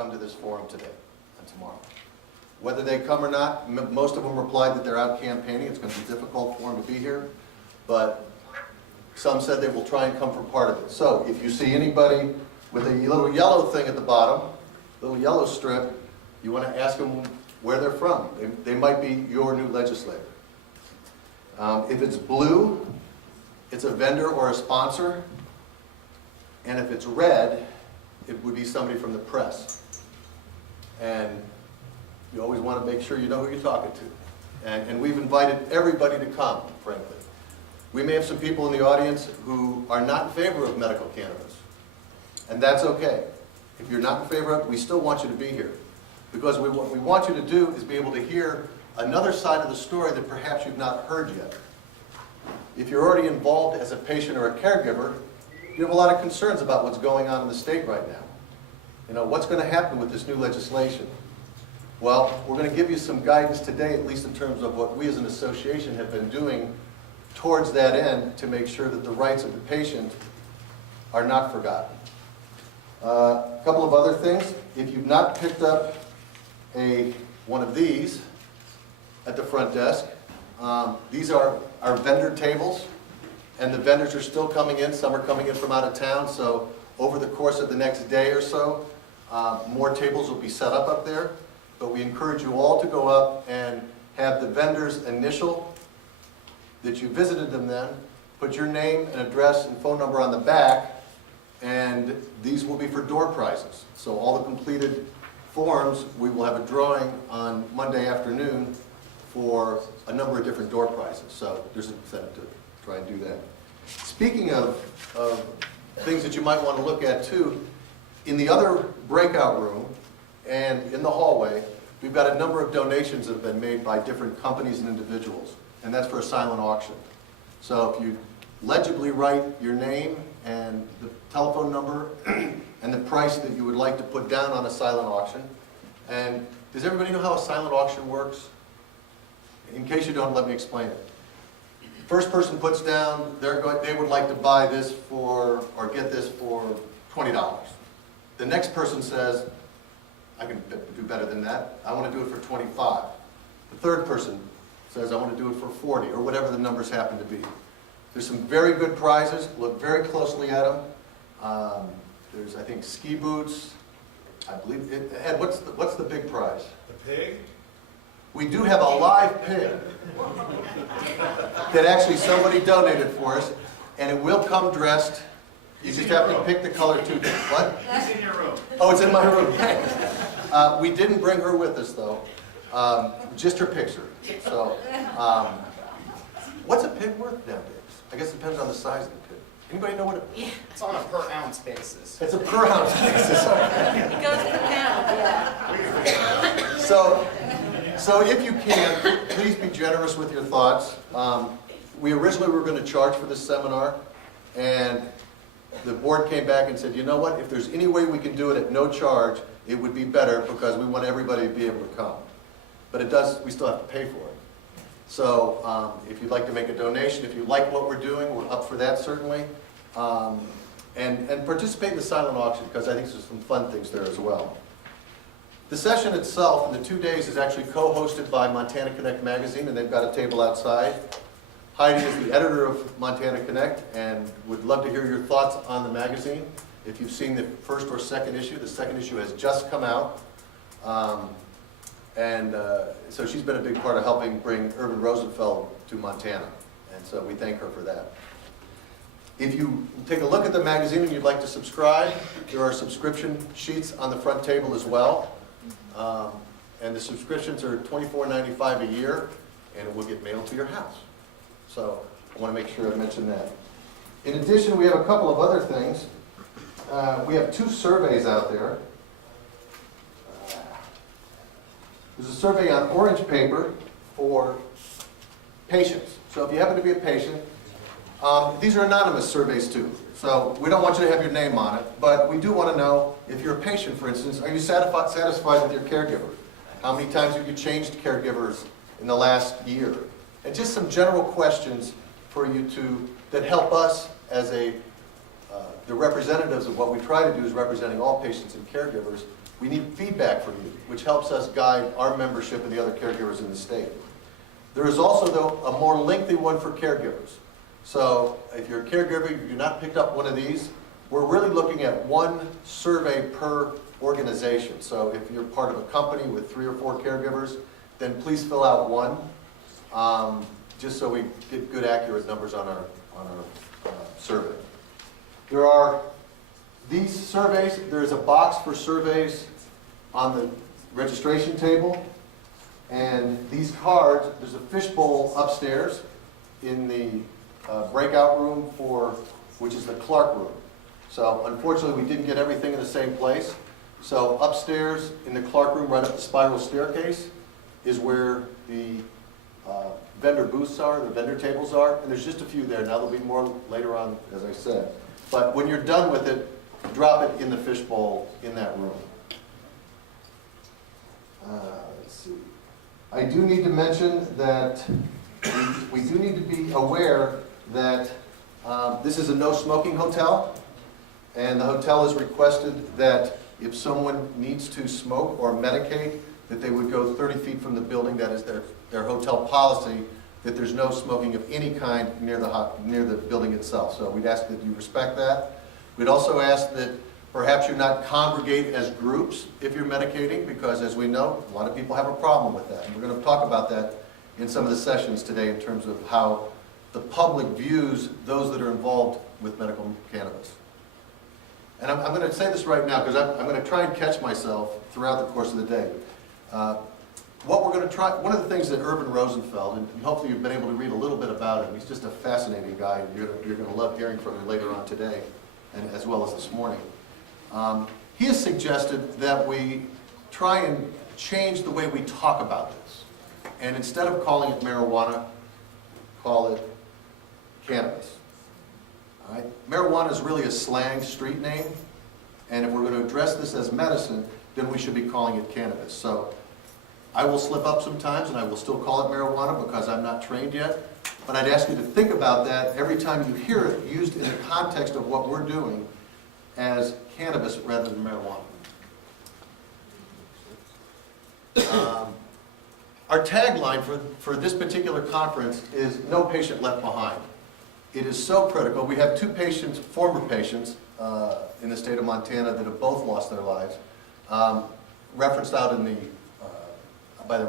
come to this forum today and tomorrow. Whether they come or not, most of them replied that they're out campaigning. It's going to be difficult for them to be here, but some said they will try and come for part of it. So if you see anybody with a little yellow thing at the bottom, little yellow strip, you want to ask them where they're from. They might be your new legislator. If it's blue, it's a vendor or a sponsor. And if it's red, it would be somebody from the press. And you always want to make sure you know who you're talking to. And we've invited everybody to come, frankly. We may have some people in the audience who are not in favor of medical cannabis. And that's okay. If you're not in favor of it, we still want you to be here. Because what we want you to do is be able to hear another side of the story that perhaps you've not heard yet. If you're already involved as a patient or a caregiver, you have a lot of concerns about what's going on in the state right now. You know, what's going to happen with this new legislation? Well, we're going to give you some guidance today, at least in terms of what we as an association have been doing towards that end to make sure that the rights of the patient are not forgotten. A couple of other things. If you've not picked up one of these at the front desk, these are our vendor tables, and the vendors are still coming in. Some are coming in from out of town, so over the course of the next day or so, more tables will be set up there. But we encourage you all to go up and have the vendor's initial that you visited them then, put your name and address and phone number on the back, and these will be for door prizes. So all the completed forms, we will have a drawing on Monday afternoon for a number of different door prizes. So there's an incentive to try and do that. Speaking of things that you might want to look at too, in the other breakout room and in the hallway, we've got a number of donations that have been made by different companies and individuals, and that's for a silent auction. So if you legibly write your name and the telephone number and the price that you would like to put down on a silent auction. And does everybody know how a silent auction works? In case you don't, let me explain it. First person puts down, they would like to buy this for, or get this for $20. The next person says, I can do better than that. I want to do it for $25. The third person says, I want to do it for $40, or whatever the numbers happen to be. There's some very good prizes. Look very closely at them. There's, I think, ski boots. I believe, Ed, what's the big prize? The pig? We do have a live pig that actually somebody donated for us, and it will come dressed. You just have to pick the color too. What? It's in your room. Oh, it's in my room. We didn't bring her with us, though. Just her picture. So, what's a pig worth nowadays? I guess it depends on the size of the pig. Anybody know what it is? It's on a per ounce basis. It's a per ounce basis. It goes to the pound, yeah. So if you can, please be generous with your thoughts. We originally were going to charge for this seminar, and the board came back and said, you know what, if there's any way we can do it at no charge, it would be better because we want everybody to be able to come. But we still have to pay for it. So if you'd like to make a donation, if you like what we're doing, we're up for that certainly. And participate in the silent auction because I think there's some fun things there as well. The session itself in the 2 days is actually co-hosted by Montana Connect magazine, and they've got a table outside. Heidi is the editor of Montana Connect and would love to hear your thoughts on the magazine. If you've seen the first or second issue, the second issue has just come out. So she's been a big part of helping bring Irvin Rosenfeld to Montana, and so we thank her for that. If you take a look at the magazine and you'd like to subscribe, there are subscription sheets on the front table as well. And the subscriptions are $24.95 a year, and it will get mailed to your house. So I want to make sure I mention that. In addition, we have a couple of other things. We have 2 surveys out there. There's a survey on orange paper for patients. So if you happen to be a patient, these are anonymous surveys too. So we don't want you to have your name on it, but we do want to know if you're a patient, for instance, are you satisfied with your caregiver? How many times have you changed caregivers in the last year? And just some general questions for you that help us as the representatives of what we try to do is representing all patients and caregivers We need feedback from you, which helps us guide our membership and the other caregivers in the state. There is also, though, a more lengthy one for caregivers. So if you're a caregiver, you've not picked up one of these, we're really looking at one survey per organization. So if you're part of a company with 3 or 4 caregivers, then please fill out one, just so we get good, accurate numbers on our survey. There are these surveys. There's a box for surveys on the registration table. And these cards, there's a fishbowl upstairs in the breakout room which is the Clark room. So unfortunately, we didn't get everything in the same place. So upstairs in the Clark room, right up the spiral staircase, is where the vendor booths are, the vendor tables are, and there's just a few there. Now there'll be more later on, as I said. But when you're done with it, drop it in the fishbowl in that room. Let's see. I do need to mention that we do need to be aware that this is a no smoking hotel, and the hotel has requested that if someone needs to smoke or medicate, that they would go 30 feet from the building. That is their hotel policy, that there's no smoking of any kind near the building itself. So we'd ask that you respect that. We'd also ask that perhaps you not congregate as groups if you're medicating, because as we know, a lot of people have a problem with that. And we're going to talk about that in some of the sessions today in terms of how the public views those that are involved with medical cannabis. And I'm going to say this right now because I'm going to try and catch myself throughout the course of the day. What we're going to try, one of the things that Urban Rosenfeld, and hopefully you've been able to read a little bit about him, he's just a fascinating guy, and you're going to love hearing from him later on today, and as well as this morning. He has suggested that we try and change the way we talk about this. And instead of calling it marijuana, call it cannabis. All right? Marijuana is really a slang street name, and if we're going to address this as medicine, then we should be calling it cannabis. So I will slip up sometimes, and I will still call it marijuana because I'm not trained yet. But I'd ask you to think about that every time you hear it used in the context of what we're doing as cannabis rather than marijuana. Our tagline for this particular conference is "No patient left behind." It is so critical. We have 2 patients, former patients, in the state of Montana that have both lost their lives, referenced out in the by the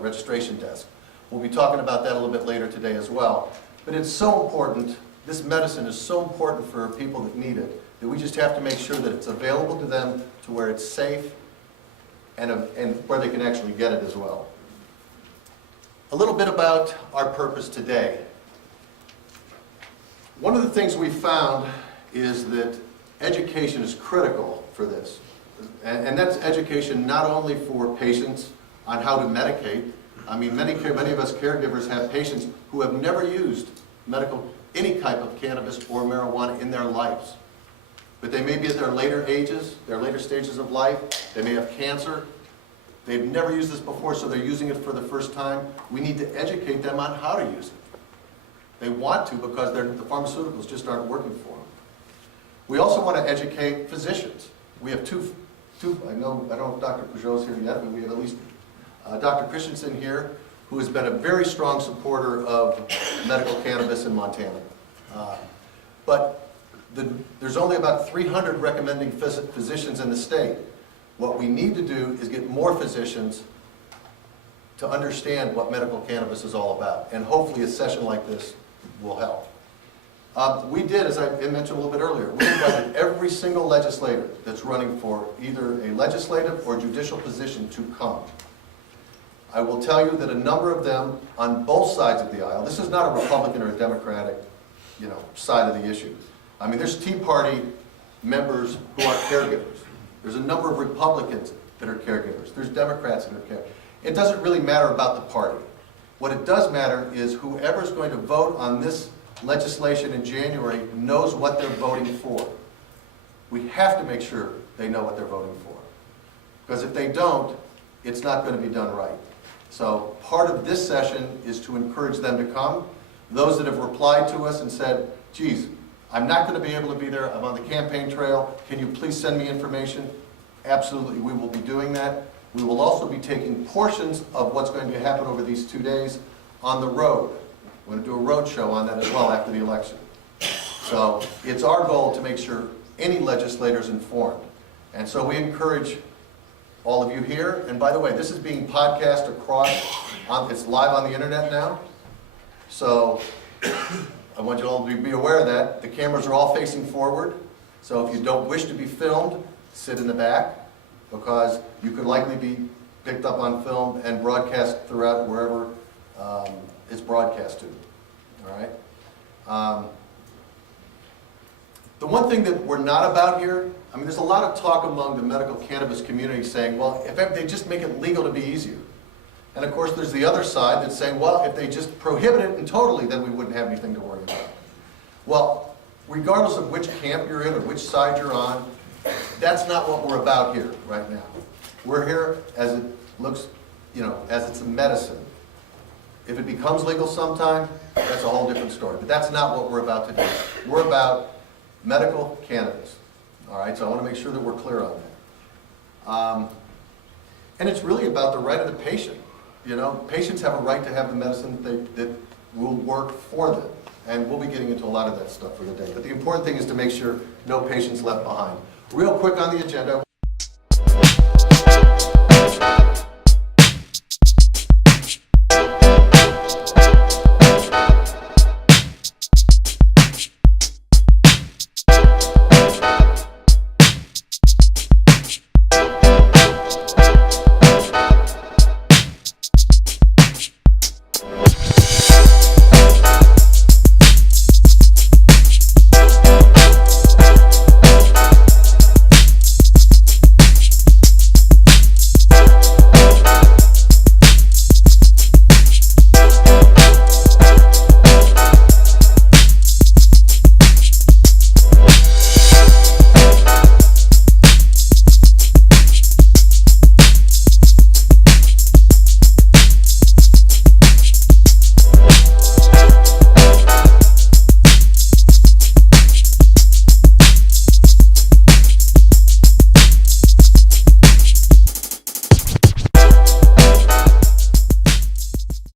registration desk. We'll be talking about that a little bit later today as well. But it's so important, this medicine is so important for people that need it, that we just have to make sure that it's available to them to where it's safe and where they can actually get it as well. A little bit about our purpose today. One of the things we found is that education is critical for this. And that's education not only for patients on how to medicate. I mean, many of us caregivers have patients who have never used any type of cannabis or marijuana in their lives. But they may be at their later ages, their later stages of life. They may have cancer. They've never used this before, so they're using it for the first time. We need to educate them on how to use it. They want to because the pharmaceuticals just aren't working for them. We also want to educate physicians. We have two I don't know if Dr. Peugeot's here yet, but we have at least Dr. Christensen here, who has been a very strong supporter of medical cannabis in Montana. But there's only about 300 recommending physicians in the state. What we need to do is get more physicians to understand what medical cannabis is all about. And hopefully a session like this will help. We did, as I mentioned a little bit earlier, we invited every single legislator that's running for either a legislative or judicial position to come. I will tell you that a number of them on both sides of the aisle, this is not a Republican or a Democratic, side of the issue. I mean, there's Tea Party members who are caregivers. There's a number of Republicans that are caregivers. There's Democrats that are caregivers. It doesn't really matter about the party. What it does matter is whoever's going to vote on this legislation in January knows what they're voting for. We have to make sure they know what they're voting for. Because if they don't, it's not going to be done right. So part of this session is to encourage them to come. Those that have replied to us and said, geez, I'm not going to be able to be there. I'm on the campaign trail. Can you please send me information? absolutely, we will be doing that. We will also be taking portions of what's going to happen over these 2 days on the road. We're going to do a road show on that as well after the election. So it's our goal to make sure any legislator is informed. And so we encourage all of you here, and by the way, this is being podcast across, it's live on the internet now. So I want you all to be aware of that. The cameras are all facing forward. So if you don't wish to be filmed, sit in the back, because you could likely be picked up on film and broadcast throughout wherever it's broadcast to. All right? The one thing that we're not about here, I mean, there's a lot of talk among the medical cannabis community saying, well, if they just make it legal to be easier. And of course, there's the other side that's saying, well, if they just prohibit it and totally, then we wouldn't have anything to worry about. Well, regardless of which camp you're in or which side you're on, that's not what we're about here right now. We're here as it looks, as it's a medicine. If it becomes legal sometime, that's a whole different story. But that's not what we're about to do. We're about medical cannabis. All right, so I want to make sure that we're clear on that. And it's really about the right of the patient. Patients have a right to have the medicine that will work for them. And we'll be getting into a lot of that stuff for the day. But the important thing is to make sure no patients left behind. Real quick on the agenda.